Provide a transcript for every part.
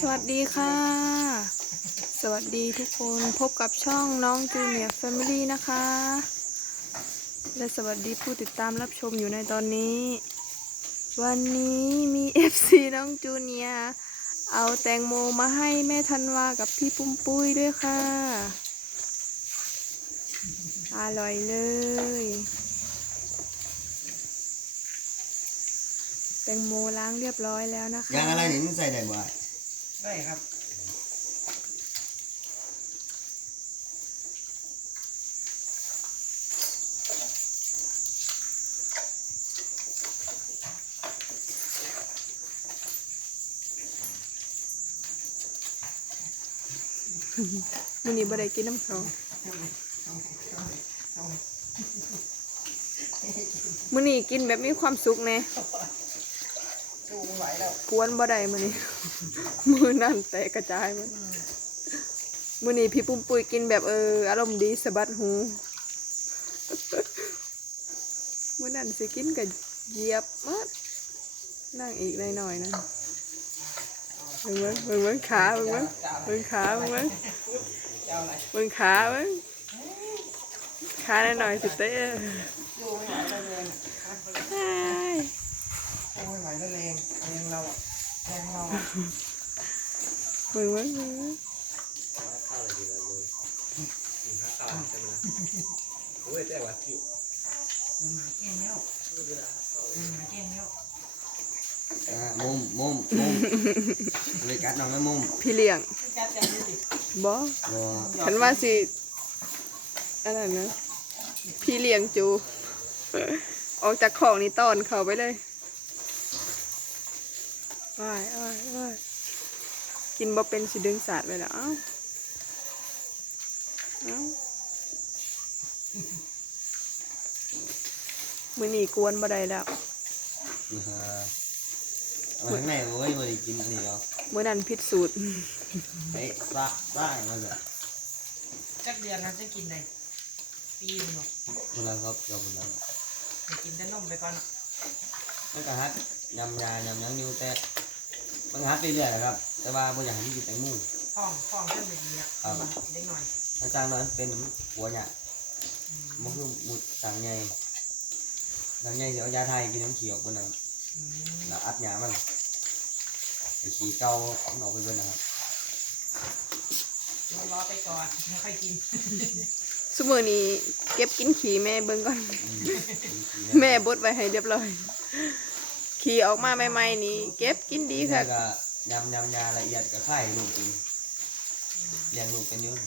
สวัสดีค่ะ สวัสดีทุกคนพบกับช่องน้องจูเนียร์แฟมิลี่นะคะ และสวัสดีผู้ติดตามรับชมอยู่ในตอนนี้ วันนี้มี FC น้องจูเนียร์เอาแตงโมมาให้แม่ธันวากับพี่ปุ้มปุ้ยด้วยค่ะ อร่อยเลย ตงโมล้างเรียบร้อยแล้วนะคะยางอะไรนี่มึงใส่ได้บ่ได้ครับมื้อนี้บ่ได้กินน้ำเขามื้อนี้กินแบบมีความสุขแน่ สู้ไม่ไหวแล้วกวนบ่ได้มื้อนี้ มื้อนั่นแตกกระจายหมันมื้อนี้พี่ปุ้มปุ้ยกินแบบเอออารมณ์ดีสะบัดหูมื้อนั้นสิกินก็เหยียบหมัดนั่งอีกหน่อยๆนะเบิ่งเบิ่งเบิ่งเบิ่งขาเบิ่งเบิ่งเบิ่งขาเบิ่งเบิ่งจะเอาอะไรเบิ่งขาเบิ่งขาหน่อยๆสิเต้ สู้ไม่ไหวแล้วแรง ไอ้ สู้ไม่ไหวแล้วแรงแรงเราอะแรงเราอะเบิ่งเบิ่งเบิ่งเบิ่งมันมาแกล้งแล้วมันมาแกล้งแล้วอ่ามุมมุมมุมเลยกัดน้องไหมมุมพี่เลี้ยงพี่จัดจัดดูดิบ่บ่ฉันว่าสิอะไรนะพี่เลี้ยงจู ออกจากของนี่ตอนเขาไปเลย ว้ายว้ายว้ายกินบ่เป็นสิดึงสาดไปแล้วเอ้าเอ้ามือนีกวนบ่ได้แล้วอ่าเอาข้างในโอ้ยบ่ได้กินอันนี้หรอกมื้อนั้นพิษสูตรเฮ้ยซะซ่ามาจ้ะจักเดือนนะจะกินได้ปีหนึงหรอกคนละครับยอมคนละจะกินแต่นมไปก่อนอะมันก็ฮัดยำยายำยังนิ้วแต่ มันฮัดไปเรื่อยๆครับ แต่ว่าบ่อยากให้มันกินแตงโมท้องท้องขึ้นไปดีอะครับเด็กหน่อยอาจารย์นั้นเป็นหัวเนี่ยมันคือหมุดสังใหญ่สังใหญ่สิเอายาไทยกินน้ำเขียวบนนั้นอืมแล้วอัดหยามันไอ้ขี้เก่าเอาออกไปบนนะครับรอไปก่อนไม่ค่อยกินสมือนี้เก็บกินขี่แม่เบิ่งก่อน อืมแม่บดไว้ให้เรียบร้อย ขี่ออกมาใหม่ๆนี่เก็บกินดีแล้ค่ะวก็ยำยำยาละเอียดกับไข่ลูกกินเลี้ยงลูกเป็นอยุ่น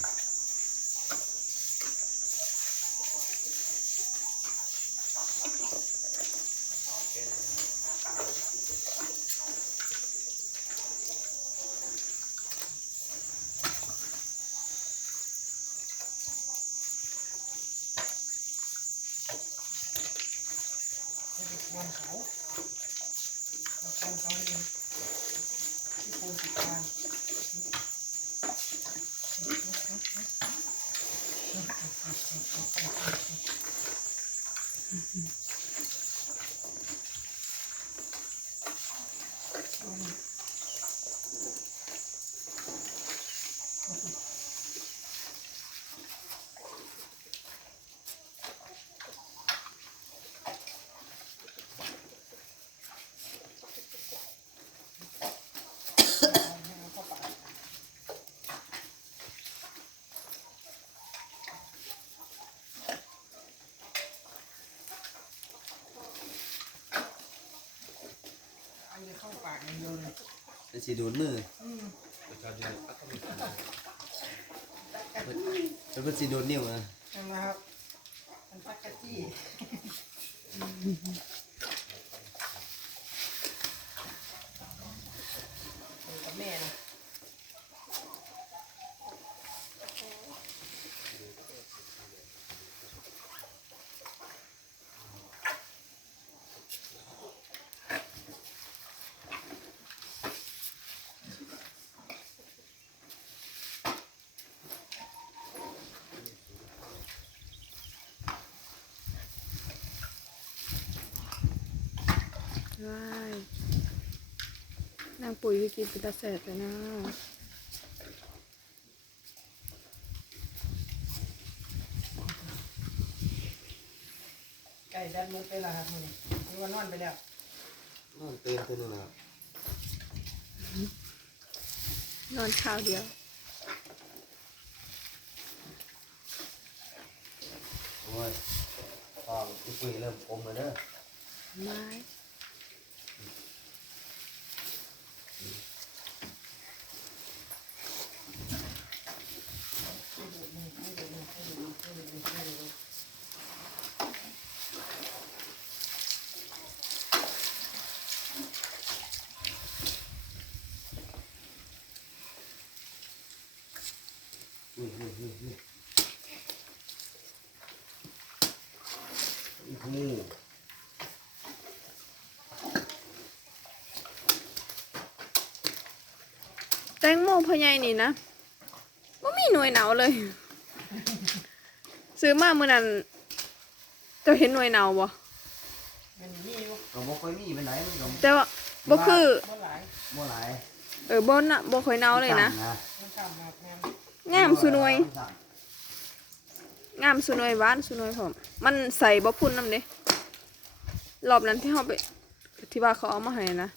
จะไปกวนเขาเรากวนเขาเองที่โคนติดการ อันนี้เข้าปากอย่างเดียวเลยจะสีดูดมืออืมจะเป็นสีดูดนิ้วนะใช่ไหมครับมันปักกะจี้อยู่กับแม่นะ ว้ายนางปุ๋ยคือกินเป็นตาแสบเลยนะไก่ดันมุดไปแล้วครับมื้อนี้มีวันนอนไปแล้ว นอนตื่นตื่นนะครับนอนข้าวเดียวโอ้ยตอนที่คุยเริ่มอมเลยเด้อ ไม้ อุ้ยอุ้ยอุ้ยอุ้ยอีกงู แตงโมพ่อใหญ่นี่นะไม่มีหน่วยหนาวเลย ซื้อมาเมื่อนั้นเจะเห็นหน่วยหนาวบ่มันมีอยู่ก็บ่ค่อยมีไปไหนมันก็แต่ว่าบ่คือบ่หลายบ่หลายเออบ่น่ะบ่ค่อยหนาวเลยนะมันข้ามมาแม่นงามสุหน่วย งามสุหน่วยหวานสุหน่วยพร้อมมันใส่บ่พุ่นนำเด้รอบนั้นที่เฮาไปที่ว่าเขาเอามาให้นะ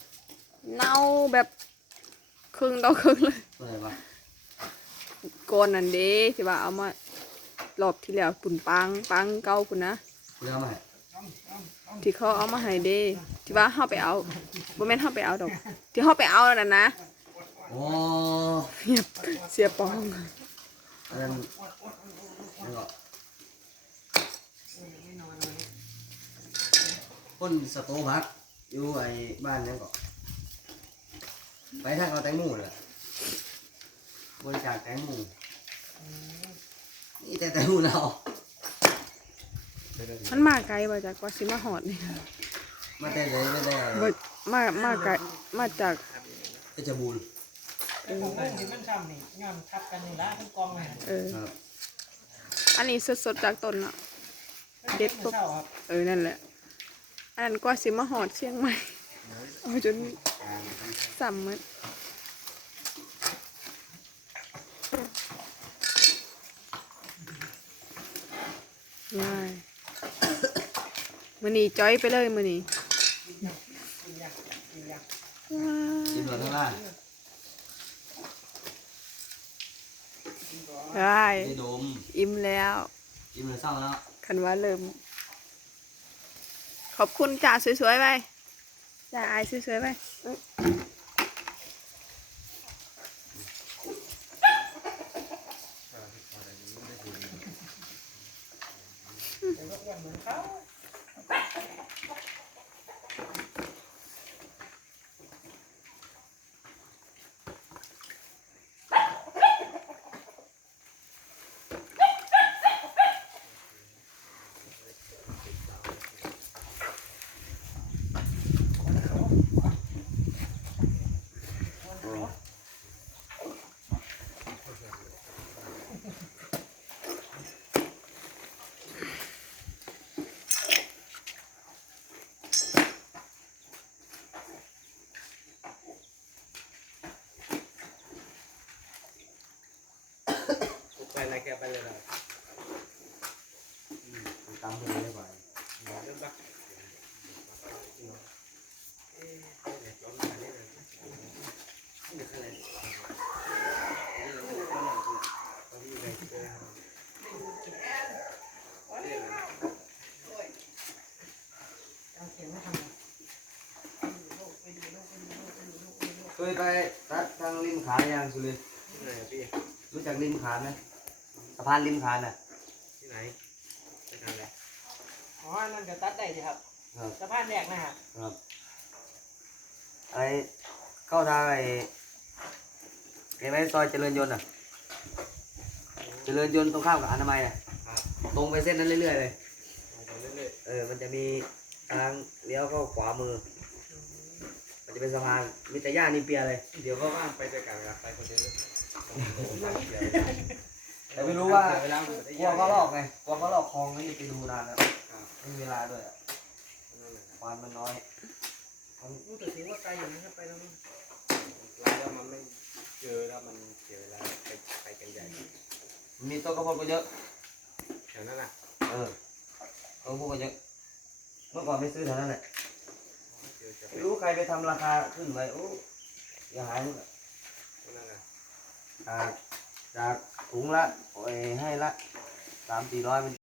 เน่าแบบ ครึ่งต่อครึ่งเลยตัวไหนวะก่อนนั่นเด้ที่ว่าเอามารอบที่แล้วปุ่นปังปังเก่าปุ่นนะกูเอามาให้อ้ำอ้ำอ้ำที่เขาเอามาให้เด้ที่ว่าเฮาไปเอาบ่แม่นเฮาไปเอาดอก ที่เฮาไปเอานั่นนะโอ้เสียบเสียปองอันนั้นนั่นก็เออไม่นอนเลยคนสตูพักอยู่ไอ้บ้านนั่นก็ ไปทางเอาแตงโมเลยบริจาคแตงโมอืมนี่แต่แตงโมเรามันมาไกลบ่จากกว่าสิมาฮอดนี่มาแต่ไหนไม่ได้บ่มามาไกลมาจากเพชรบูรณ์แต่ผมเพิ่งสิมันช้ำนี่ย้อนทับกันนี่ละทั้งกองเลยเออครับอันนี้สดๆจากต้นเนาะเด็ดปุ๊บเช้าครับเออนั่นแหละอันนั้นกว่าสิมาฮอดเชียงใหม่ เอาจนซ้ำหมดง่ายมื้อนี้จ้อยไปเลยมื้อนี้กินยังกินยังกินหมดทั้งร้านได้ได้ดมอิ่มแล้วกินเหมือนเศร้าแล้ว คันว่าเริ่ม ขอบคุณจ่าสวยๆไป อย่าอายสวยๆไปอ้วนเหมือนเขา แกไปเลยนะตามไปเลยไปเรื่องปะเอาเข็มมาทำไงเคยไปตัดทางริมขานยังสุรินทร์ที่ไหนพี่รู้จักริมขานไหม สะพานริมขานน่ะที่ไหนไปทางไหนอ๋ออันนั่นก็ตัดได้สิครับครับสะพานแรกนะฮะครับไอ้เข้าทางไอ้ไอ้ไว้ซอยเจริญยนต์อะ เจริญยนต์ตรงข้ามกับอนามัยอะครับตรงไปเส้นนั้นเรื่อยๆเลย ไปเรื่อยเออ มันจะมีทางเลี้ยวเข้าขวามือ มันจะเป็นสะพานมีแต่หญ้านิเปียเลย ๆเดี๋ยวก็ว่างไปด้วยกันนะไปคนเดียว แต่ไม่รู้ว่าเวลาผมได้กลัวเขาลอกไงกลัวเขาลอกคลองนี่ไปดูนานแล้วครับไม่มีเวลาด้วยอะควานมันน้อยรู้แต่ถือว่าไกลอยู่นะครับไปตรงนู้นเจอแล้วมันเสียเวลาไปไปกันใหญ่มีต้นข้าวโพดก็เยอะแถวนั้นน่ะเออต้นข้าวโพดก็เยอะเมื่อก่อนไม่ซื้อแถวนั้นแหละเดี๋ยวจะไปไม่รู้ใครไปทำราคาขึ้นไว้โอ้อย่าหายหมดอะตรงนั้นน่ะจากจาก ถุงละโอ้ยให้ละสามสี่ร้อยเป็น